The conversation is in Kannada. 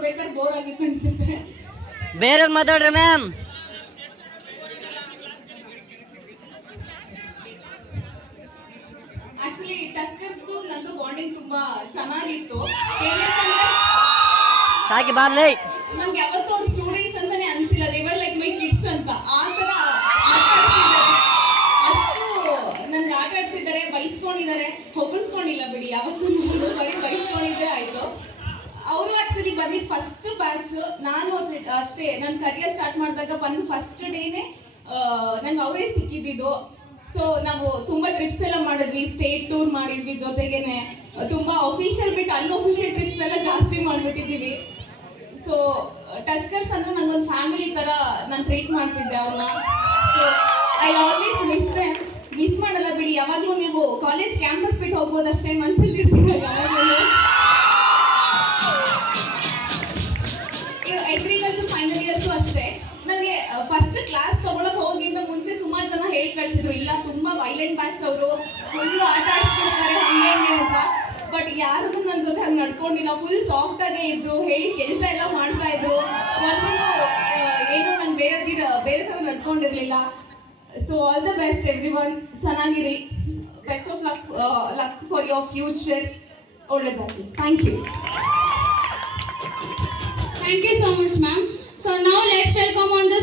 ಕೊಡ್ಬೇಕಾದ್ರೆ ಬೋರ್ ಆಗಿತ್ತು ಅನ್ಸುತ್ತೆ. ಬೇರೆ ಮಾತಾಡ್ರಿ ಮ್ಯಾಮ್. ಆಕ್ಚುಲಿ ಟಸ್ಕರ್ಸ್ ನಂದು ಬಾಂಡಿಂಗ್ ತುಂಬಾ ಚೆನ್ನಾಗಿತ್ತು. ಸಾಕಿ ಬಾರ್ಲಿ. ನಂಗೆ ಯಾವತ್ತೂ ಅವ್ರ ಸ್ಟೂಡೆಂಟ್ಸ್ ಅಂತಾನೆ ಅನ್ಸಿಲ್ಲ, ದೇವರ್ ಲೈಕ್ ಮೈ ಕಿಡ್ಸ್ ಅಂತ. ಆ ತರ ಅಷ್ಟು ನನ್ಗೆ ಆಟ ಆಡ್ಸಿದ್ದಾರೆ, ಬೈಸ್ಕೊಂಡಿದ್ದಾರೆ. ಹೊಗಳಿಸ್ಕೊಂಡಿಲ್ಲ ಬಿಡಿ, ಯಾವತ್ತೂ ಬರೀ ಬೈಸ್ಕೊಂಡಿದ್ದೆ ಆಯ್ತು. ಅವರು ಆಕ್ಚುಲಿ ಬಂದಿದ್ದು ಫಸ್ಟ್ ಬ್ಯಾಚ್. ನಾನು ಅಷ್ಟೇ ನನ್ನ ಕರಿಯರ್ ಸ್ಟಾರ್ಟ್ ಮಾಡಿದಾಗ ಬಂದು ಫಸ್ಟ್ ಡೇನೆ ನಂಗೆ ಅವರೇ ಸಿಕ್ಕಿದ್ದು. ಸೊ ನಾವು ತುಂಬಾ ಟ್ರಿಪ್ಸ್ ಎಲ್ಲ ಮಾಡಿದ್ವಿ, ಸ್ಟೇಟ್ ಟೂರ್ ಮಾಡಿದ್ವಿ, ಜೊತೆಗೇನೆ ತುಂಬಾ ಅಫಿಷಿಯಲ್ ಬಿಟ್ಟು ಅನ್ಅಫಿಷಿಯಲ್ ಟ್ರಿಪ್ಸ್ ಎಲ್ಲ ಜಾಸ್ತಿ ಮಾಡ್ಬಿಟ್ಟಿದ್ದೀವಿ. ಸೊ ಟಸ್ಕರ್ಸ್ ಅಂದ್ರೆ ನಂಗೊಂದು ಫ್ಯಾಮಿಲಿ ತರ ನಾನು ಟ್ರೀಟ್ ಮಾಡ್ತಿದ್ದೆ ಅವ್ರನ್ನ. ಸೊ ಐ ಆಲ್ವೇಸ್ ಮಿಸ್ ಮಾಡಲ್ಲ ಬಿಡಿ. ಯಾವಾಗಲೂ ನೀವು ಕಾಲೇಜ್ ಕ್ಯಾಂಪಸ್ ಬಿಟ್ಟು ಹೋಗ್ಬೋದು ಅಷ್ಟೇ, ಮನಸ್ಸಲ್ಲಿ ಇರ್ತೀರ ಯಾವಾಗಲೂ. ಅಗ್ರಿಕಲ್ಚರ್ ಫೈನಲ್ ಇಯರ್ಸು ಅಷ್ಟೇ. ನನಗೆ ಫಸ್ಟ್ ಕ್ಲಾಸ್ ತಗೊಳಕ್ ಹೋಗಿಂತ ಮುಂಚೆ ಸುಮಾರು ಜನ ಹೇಳಿ ಕಳ್ಸಿದ್ರು, ಇಲ್ಲ ತುಂಬಾ ವೈಲೆಂಟ್ ಬ್ಯಾಚ್ ಅವರು, ಫುಲ್ ಆಟ ಆಡಿಸ್ಬಿಡ್ತಾರೆ ಹಂಗೆ ಅಂತ. ಬಟ್ ಯಾರಿಗೂ ನನ್ನ ಜೊತೆ ಹಂಗೆ ನಡ್ಕೊಂಡಿಲ್ಲ, ಫುಲ್ ಸಾಫ್ಟ್ ಆಗೇ ಇದ್ರು, ಹೇಳಿ ಕೆಲಸ ಎಲ್ಲ ಮಾಡ್ತಾ ಇದ್ರು. ಒಂದೂ ಏನೋ ನಂಗೆ ಬೇರೆ ಥರ ನಡ್ಕೊಂಡಿರ್ಲಿಲ್ಲ. So all the best everyone, ಚೆನ್ನಾಗಿರಿ. Best of luck for your future. ಒಳ್ಳೆದಾಗಲಿ. Thank you. Thank you so much, ma'am. So now let's welcome on the